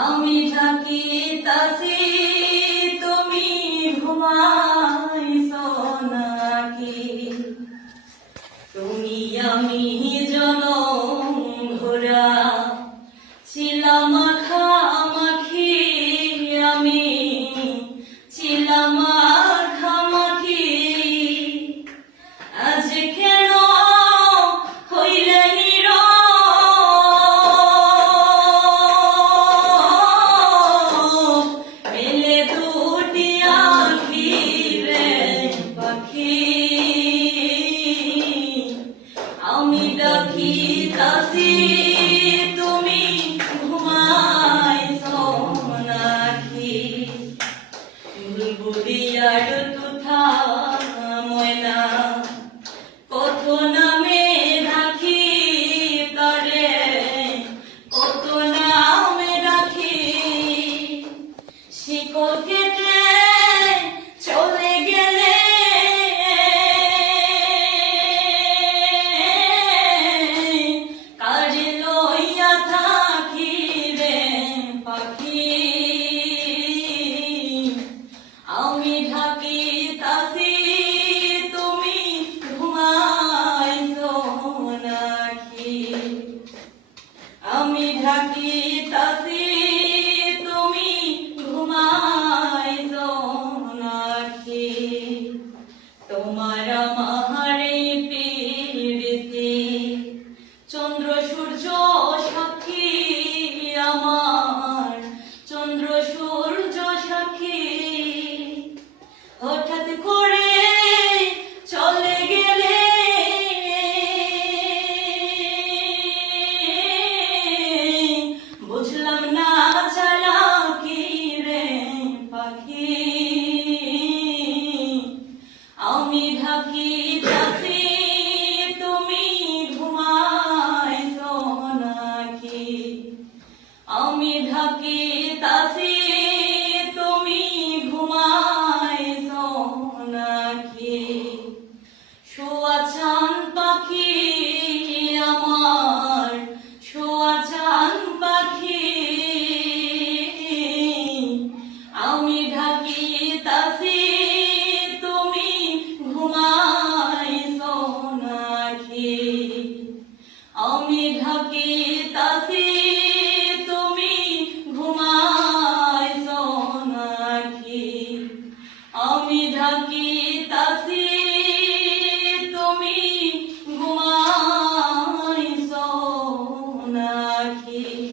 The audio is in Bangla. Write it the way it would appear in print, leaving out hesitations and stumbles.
আমি থাকিতাছি তুমি ঘুমাইছো নাকি? তুমি আমি জনম ঘোরা ছিলাম মাখামাখি, আমি ছিলাম মাখামাখি। আজ কেন হইলে নীরব? মেলে দুটি আঁখি রে পাখি, আমি ডাকিতাছি তুমি ঘুমাইছো নাকি? বুলবুলিয়ার তুথা ময়না কত নামে রাখি তারে, কত নামে রাখি। শিকল কেটে চলে গেলে কাজে লইয়া থাকি রে পাখি, আমি ঢাকিতাছি তুমি ঘুমাইছো নাকি? আমি ঢাকিতাছি